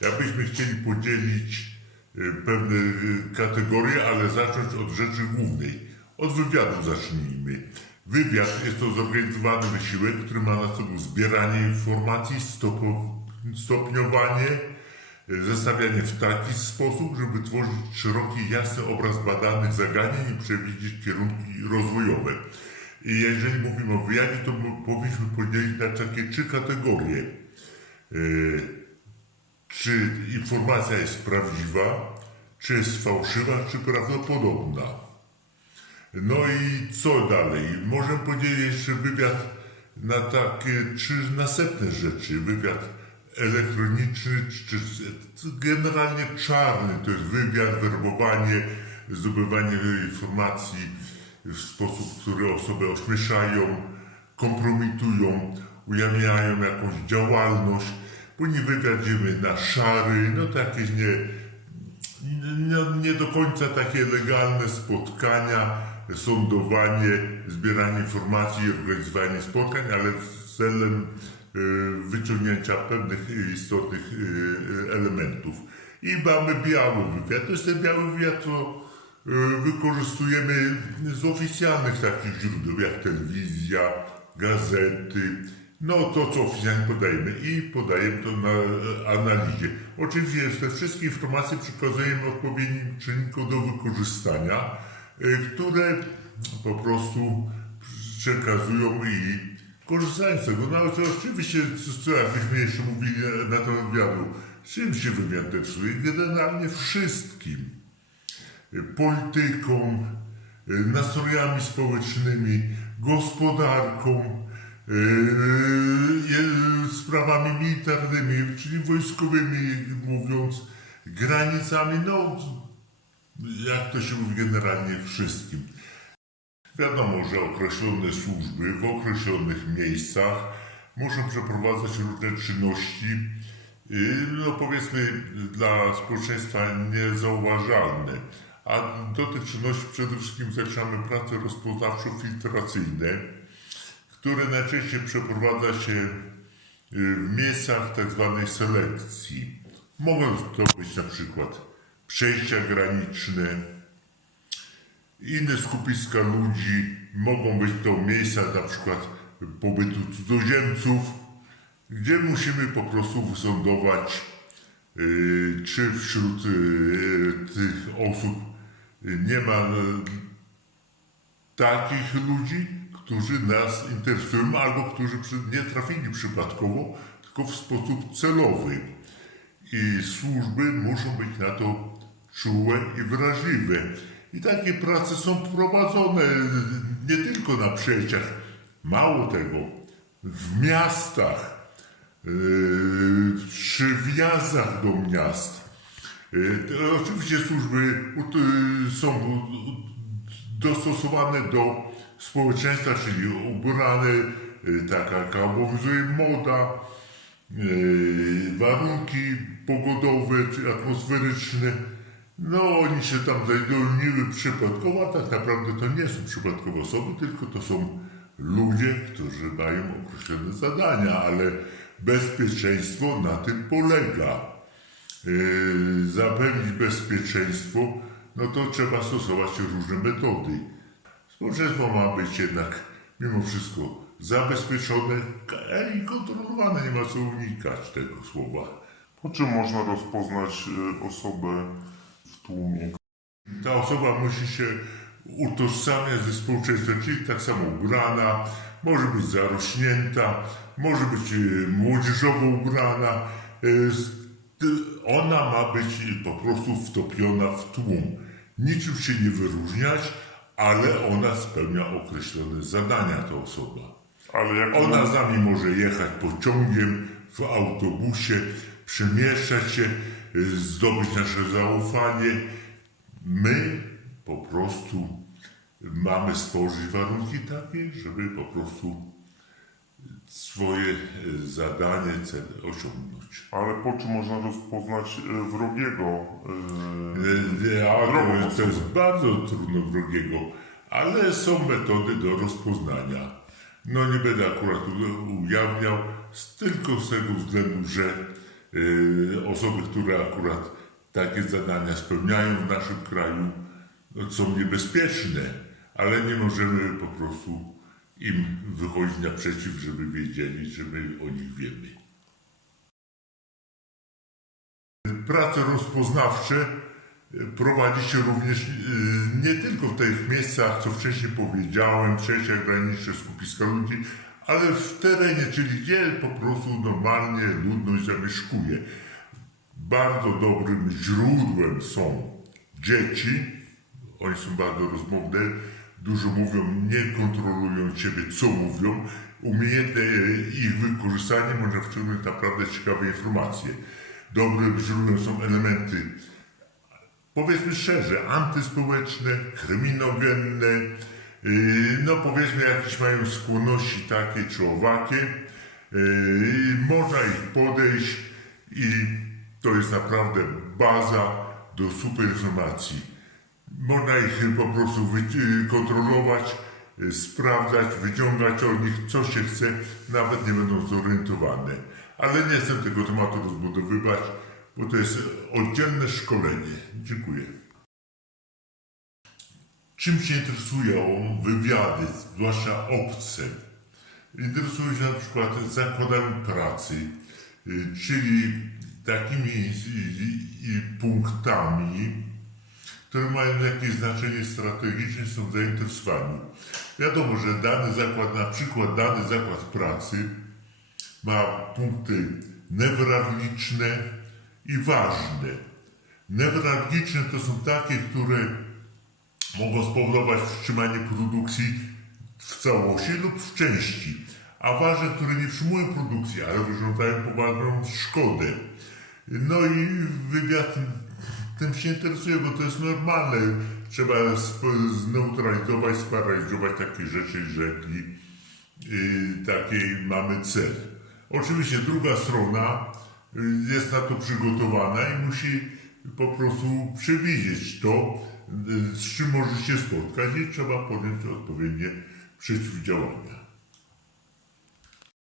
Jakbyśmy chcieli podzielić y, pewne y, kategorie, ale zacząć od rzeczy głównej. Od wywiadu zacznijmy. Wywiad jest to zorganizowany wysiłek, który ma na celu zbieranie informacji, stopniowanie, y, zestawianie w taki sposób, żeby tworzyć szeroki, jasny obraz badanych zagadnień i przewidzieć kierunki rozwojowe. I jeżeli mówimy o wywiadzie, to my powinniśmy podzielić na takie trzy kategorie. Czy informacja jest prawdziwa, czy jest fałszywa, czy prawdopodobna. No i co dalej? Możemy podzielić jeszcze wywiad na takie trzy następne rzeczy. Wywiad elektroniczny, czy, czy generalnie czarny, to jest wywiad, werbowanie, zdobywanie informacji w sposób, który osobę ośmieszają, kompromitują, ujawniają jakąś działalność. Później wywiad idziemy na szary, no to jakieś nie, nie, nie do końca takie legalne spotkania, sądowanie, zbieranie informacji, organizowanie spotkań, ale z celem y, wyciągnięcia pewnych istotnych y, elementów. I mamy biały wywiad. To jest ten biały wywiad, co y, wykorzystujemy z oficjalnych takich źródeł, jak telewizja, gazety, no to, co oficjalnie podajemy i podajemy to na e, analizie. Oczywiście te wszystkie informacje przekazujemy odpowiednim czynnikom do wykorzystania, y, które po prostu przekazują i korzystają z tego. No ale to oczywiście, co- jakbyśmy jeszcze mówili na, temat wywiadu, czym się wywiad decyduje? Generalnie wszystkim y, polityką, nastrojami społecznymi, gospodarką, sprawami militarnymi, czyli wojskowymi, mówiąc, granicami, no jak to się mówi generalnie wszystkim. Wiadomo, że określone służby w określonych miejscach muszą przeprowadzać różne czynności, yy, no powiedzmy dla społeczeństwa niezauważalne. A do tych czynności przede wszystkim zaczynamy prace rozpoznawczo-filtracyjne, które najczęściej przeprowadza się yy, w miejscach tak zwanej selekcji. Mogą to być na przykład przejścia graniczne, inne skupiska ludzi, mogą być to miejsca na przykład pobytu cudzoziemców, gdzie musimy po prostu wysądować, y, czy wśród y, tych osób y, nie ma y, takich ludzi, którzy nas interesują, albo którzy nie trafili przypadkowo, tylko w sposób celowy. I służby muszą być na to czułe i wrażliwe. I takie prace są prowadzone nie tylko na przejściach, mało tego, w miastach, yy, przy wjazdach do miast. Yy, Oczywiście służby są dostosowane do społeczeństwa, czyli ubrane yy, tak jak obowiązuje moda, yy, warunki pogodowe czy atmosferyczne. No, oni się tam znajdują przypadkowo, a tak naprawdę to nie są przypadkowe osoby, tylko to są ludzie, którzy mają określone zadania, ale bezpieczeństwo na tym polega. Yy, zapewnić bezpieczeństwo, no to trzeba stosować różne metody. Społeczeństwo ma być jednak mimo wszystko zabezpieczone i kontrolowane, nie ma co unikać tego słowa. Po czym można rozpoznać y, osobę w tłumie? Ta osoba musi się utożsamiać ze społeczeństwem, czyli tak samo ubrana, może być zarośnięta, może być e, młodzieżowo ubrana. E, Ona ma być po prostu wtopiona w tłum. Niczym się nie wyróżniać, ale ona spełnia określone zadania, ta osoba. Ale jak Ona z nami może jechać pociągiem, w autobusie, przemieszczać się, y, zdobyć nasze zaufanie. My po prostu mamy stworzyć warunki takie, żeby po prostu swoje y, zadanie, cel osiągnąć. Ale po czym można rozpoznać y, wrogiego? y, Y, A to, jest- bardzo trudno wrogiego, ale są metody do rozpoznania. No nie będę akurat ujawniał, tylko z tego względu, że y, osoby, które akurat takie zadania spełniają w naszym kraju, no, są niebezpieczne, ale nie możemy po prostu im wychodzić naprzeciw, żeby wiedzieli, że my o nich wiemy. Prace rozpoznawcze prowadzi się również y, nie tylko w tych miejscach, co wcześniej powiedziałem, przejścia graniczne, skupiska ludzi, ale w terenie, czyli gdzie po prostu normalnie ludność zamieszkuje. Bardzo dobrym źródłem są dzieci, oni są bardzo rozmowne, dużo mówią, nie kontrolują ciebie, co mówią. Umiejętne e, ich wykorzystanie może wciągnąć naprawdę ciekawe informacje. Dobrym źródłem są elementy, powiedzmy szczerze, antyspołeczne, kryminogenne, yy, no powiedzmy jakieś mają skłonności takie czy owakie. Yy, Można ich podejść i to jest naprawdę baza do super informacji. Można ich po prostu wy- kontrolować, y, sprawdzać, wyciągać od nich co się chce, nawet nie będą zorientowane. Ale nie chcę tego tematu rozbudowywać, bo to jest oddzielne szkolenie. Dziękuję. Czym się interesują wywiady, zwłaszcza obce? Interesują się na przykład zakładami pracy, y, czyli takimi punktami, które mają jakieś znaczenie strategiczne, są zainteresowani. Wiadomo, że dany zakład, na przykład dany zakład pracy ma punkty newralgiczne i ważne. Newralgiczne to są takie, które mogą spowodować wstrzymanie produkcji w całości lub w części, a ważne, które nie wstrzymują produkcji, ale wyrządzają poważną szkodę. No i wywiad tym się interesuje, bo to jest normalne. Trzeba zneutralizować, sparaliżować takie rzeczy, jeżeli yy, taki mamy cel. Oczywiście druga strona y, jest na to przygotowana i musi po prostu przewidzieć to, y, z czym może się spotkać i trzeba podjąć odpowiednie przeciwdziałania.